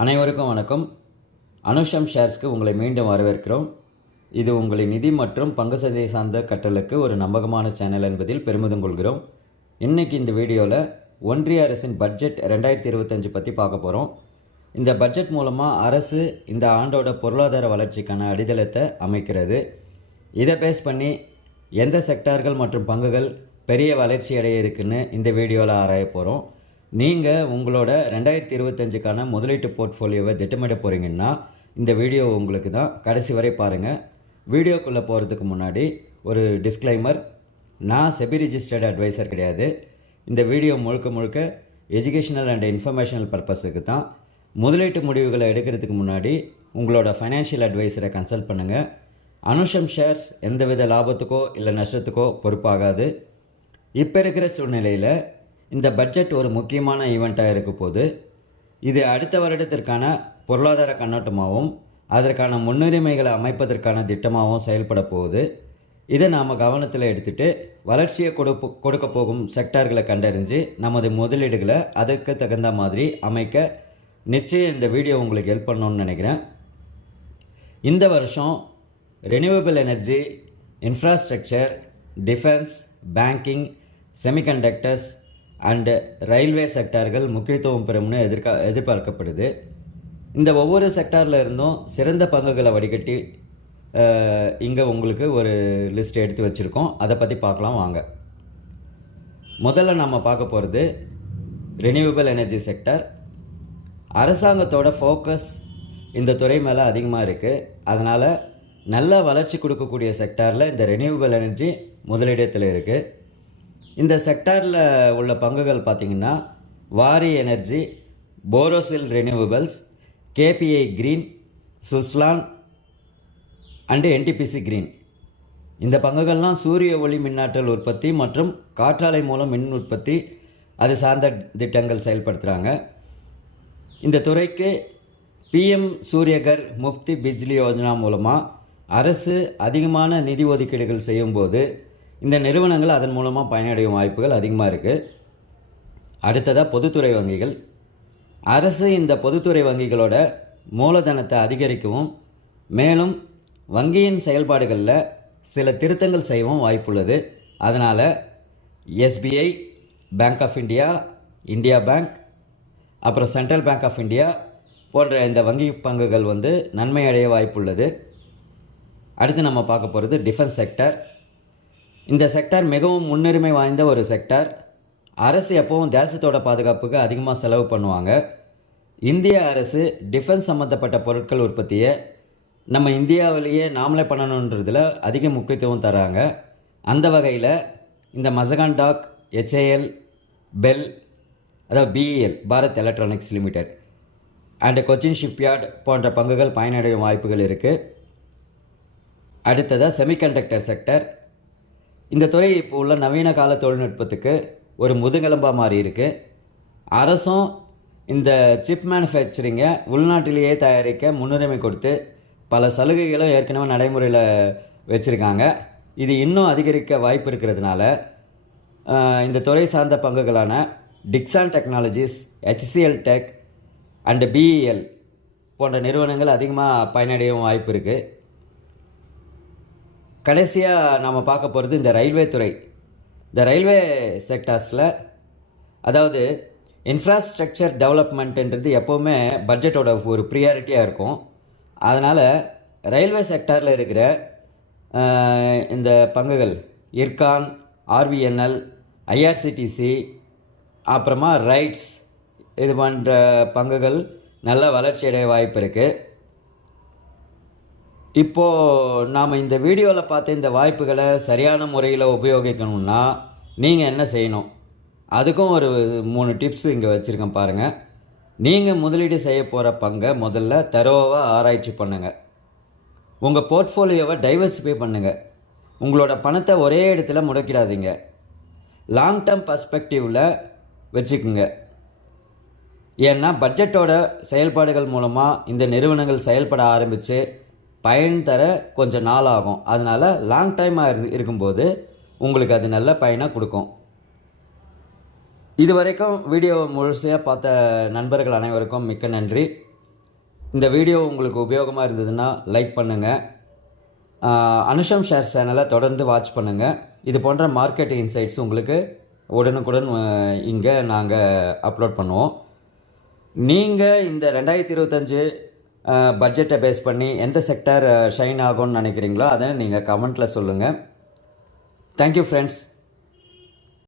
அனைவருக்கும் வணக்கம். அனுஷம் ஷேர்ஸ்க்கு உங்களை மீண்டும் வரவேற்கிறோம். இது உங்களின் நிதி மற்றும் பங்கு சந்தை சார்ந்த கற்றலுக்கு ஒரு நம்பகமான சேனல் என்பதில் பெருமிதம் கொள்கிறோம். இன்றைக்கி இந்த வீடியோவில் ஒன்றிய அரசின் பட்ஜெட் 2025 பற்றி பார்க்க போகிறோம். இந்த பட்ஜெட் மூலமாக அரசு இந்த ஆண்டோட பொருளாதார வளர்ச்சிக்கான அடித்தளத்தை அமைக்கிறது. இதை பேஸ் பண்ணி எந்த செக்டார்கள் மற்றும் பங்குகள் பெரிய வளர்ச்சி அடைய இருக்குன்னு இந்த வீடியோவில் ஆராய போகிறோம். நீங்கள் உங்களோட 2025க்கான முதலீட்டு போர்ட்ஃபோலியோவை திட்டமிட போகிறீங்கன்னா இந்த வீடியோ உங்களுக்கு தான். கடைசி வரை பாருங்கள். வீடியோக்குள்ளே போகிறதுக்கு முன்னாடி ஒரு டிஸ்க்ளைமர். நான் செபி ரிஜிஸ்டர்ட் அட்வைசர் கிடையாது. இந்த வீடியோ முழுக்க எஜுகேஷனல் அண்ட் இன்ஃபர்மேஷனல் பர்பஸுக்கு தான். முதலீட்டு முடிவுகளை எடுக்கிறதுக்கு முன்னாடி உங்களோட ஃபைனான்ஷியல் அட்வைசரை கன்சல்ட் பண்ணுங்கள். அனுஷம் ஷேர்ஸ் எந்தவித லாபத்துக்கோ இல்லை நஷ்டத்துக்கோ பொறுப்பாகாது. இப்போ இருக்கிற சூழ்நிலையில் இந்த பட்ஜெட் ஒரு முக்கியமான ஈவெண்ட்டாக இருக்க போது. இது அடுத்த வருடத்திற்கான பொருளாதார கண்ணோட்டமாகவும் அதற்கான முன்னுரிமைகளை அமைப்பதற்கான திட்டமாகவும் செயல்பட போகுது. இதை நாம் கவனத்தில் எடுத்துகிட்டு வளர்ச்சியை கொடுக்க போகும் செக்டார்களை கண்டறிஞ்சு நமது முதலீடுகளை அதுக்கு தகுந்த மாதிரி அமைக்க நிச்சயம் இந்த வீடியோ உங்களுக்கு ஹெல்ப் பண்ணணும்னு நினைக்கிறேன். இந்த வருஷம் renewable energy, infrastructure, defence, banking, semiconductors and railway செக்டார்கள் முக்கியத்துவம் பெறும்னு எதிர்பார்க்கப்படுது. இந்த ஒவ்வொரு செக்டாரில் இருந்தும் சிறந்த பங்குகளை வடிகட்டி இங்கே உங்களுக்கு ஒரு லிஸ்ட் எடுத்து வச்சுருக்கோம். அதை பற்றி பார்க்கலாம் வாங்க. முதல்ல நம்ம பார்க்க போகிறது ரெனியூவபிள் எனர்ஜி செக்டார். அரசாங்கத்தோட ஃபோக்கஸ் இந்த துறை மேலே அதிகமாக இருக்குது. அதனால் நல்ல வளர்ச்சி கொடுக்கக்கூடிய செக்டாரில் இந்த ரெனியூவபிள் எனர்ஜி முதலிடத்தில் இருக்குது. இந்த செக்டாரில் உள்ள பங்குகள் பார்த்திங்கன்னா Waaree energy, Borosil renewables, KPI green, Suzlon and NTPC green. இந்த பங்குகள்லாம் சூரிய ஒளி மின்னாற்றல் உற்பத்தி மற்றும் காற்றாலை மூலம் மின் உற்பத்தி அது சார்ந்த திட்டங்கள் செயல்படுத்துகிறாங்க. இந்த துறைக்கு பிஎம் சூரியகர் முஃப்தி பிஜ்லி யோஜனா மூலமாக அரசு அதிகமான நிதி ஒதுக்கீடுகள் செய்யும்போது இந்த நிறுவனங்கள் அதன் மூலமாக பயனடையும் வாய்ப்புகள் அதிகமாக இருக்குது. அடுத்ததாக பொதுத்துறை வங்கிகள். அரசு இந்த பொதுத்துறை வங்கிகளோட மூலதனத்தை அதிகரிக்கவும் மேலும் வங்கியின் செயல்பாடுகளில் சில திருத்தங்கள் செய்யவும் வாய்ப்புள்ளது. அதனால் SBI, Bank of India, India Bank, அப்புறம் சென்ட்ரல் பேங்க் ஆஃப் இந்தியா போன்ற இந்த வங்கி பங்குகள் நன்மை அடைய வாய்ப்புள்ளது. அடுத்து நம்ம பார்க்க போகிறது டிஃபென்ஸ் செக்டர். இந்த செக்டார் மிகவும் முன்னுரிமை வாய்ந்த ஒரு செக்டார். அரசு எப்பவும் தேசத்தோட பாதுகாப்புக்கு அதிகமாக செலவு பண்ணுவாங்க. இந்திய அரசு டிஃபென்ஸ் சம்மந்தப்பட்ட பொருட்கள் உற்பத்தியை நம்ம இந்தியாவிலேயே நாமளே பண்ணணுன்றதில் அதிக முக்கியத்துவம் தராங்க. அந்த வகையில் இந்த மசகான் டாக், HAL, பெல், அதாவது BEL Bharat electronics limited and Cochin shipyard போன்ற பங்குகள் பயனடையும் வாய்ப்புகள் இருக்குது. அடுத்ததாக செமிகண்டக்டர் செக்டர். இந்த துறை இப்போ உள்ள நவீன கால தொழில்நுட்பத்துக்கு ஒரு முதுகெலும்பாக மாறி இருக்குது. அரசும் இந்த சிப் மேனுஃபேக்சரிங்கை உள்நாட்டிலேயே தயாரிக்க முன்னுரிமை கொடுத்து பல சலுகைகளும் ஏற்கனவே நடைமுறையில் வச்சுருக்காங்க. இது இன்னும் அதிகரிக்க வாய்ப்பு இருக்கிறதுனால இந்த துறை சார்ந்த பங்குகளான Dixon technologies, HCL tech and BEL போன்ற நிறுவனங்கள் அதிகமாக பயனடையும் வாய்ப்பு இருக்குது. கடைசியாக நாம் பார்க்க போகிறது இந்த ரயில்வே துறை. இந்த ரயில்வே செக்டார்ஸில் அதாவது இன்ஃப்ராஸ்ட்ரக்சர் டெவலப்மெண்ட்டுன்றது எப்போவுமே பட்ஜெட்டோட ஒரு ப்ரியாரிட்டியாக இருக்கும். அதனால் ரயில்வே செக்டாரில் இருக்கிற இந்த பங்குகள் இர்கான், RVNL, IRCTC அப்புறமா ரைட்ஸ் இது போன்ற பங்குகள் நல்ல வளர்ச்சி அடைய வாய்ப்பு இருக்குது. இப்போது நாம் இந்த வீடியோவில் பார்த்த இந்த வாய்ப்புகளை சரியான முறையில் உபயோகிக்கணும்னா நீங்கள் என்ன செய்யணும்? அதுக்கும் ஒரு 3 டிப்ஸ் இங்கே வச்சுருக்கேன் பாருங்கள். நீங்கள் முதலீடு செய்ய போகிற பங்கை முதல்ல தரோவாக ஆராய்ச்சி பண்ணுங்கள். உங்கள் போர்ட்ஃபோலியோவை டைவர்சிஃபை பண்ணுங்கள். உங்களோட பணத்தை ஒரே இடத்துல முடக்கிடாதீங்க. லாங் டேர்ம் பர்ஸ்பெக்டிவில் வச்சுக்குங்க. ஏன்னா பட்ஜெட்டோட செயல்பாடுகள் மூலமாக இந்த நிறுவனங்கள் செயல்பட ஆரம்பித்து பயன் தர கொஞ்சம் நாள் ஆகும். அதனால் லாங் டைமாக இருக்கும்போது உங்களுக்கு அது நல்ல பயனை கொடுக்கும். இது வரைக்கும் வீடியோவை முழுமையாக பார்த்த நண்பர்கள் அனைவருக்கும் மிக்க நன்றி. இந்த வீடியோ உங்களுக்கு உபயோகமாக இருந்ததுன்னா லைக் பண்ணுங்கள். அனுஷம் ஷேர்ஸ் சேனலை தொடர்ந்து வாட்ச் பண்ணுங்கள். இது போன்ற மார்க்கெட் இன்சைட்ஸ் உங்களுக்கு உடனுக்குடன் இங்கே நாங்கள் அப்லோட் பண்ணுவோம். நீங்கள் இந்த 2025 பட்ஜெட்டை பேஸ் பண்ணி எந்த செக்டார் ஷைன் ஆகும்னு நினைக்கிறீங்களோ அதை நீங்கள் கமெண்ட்டில் சொல்லுங்கள். Thank you friends.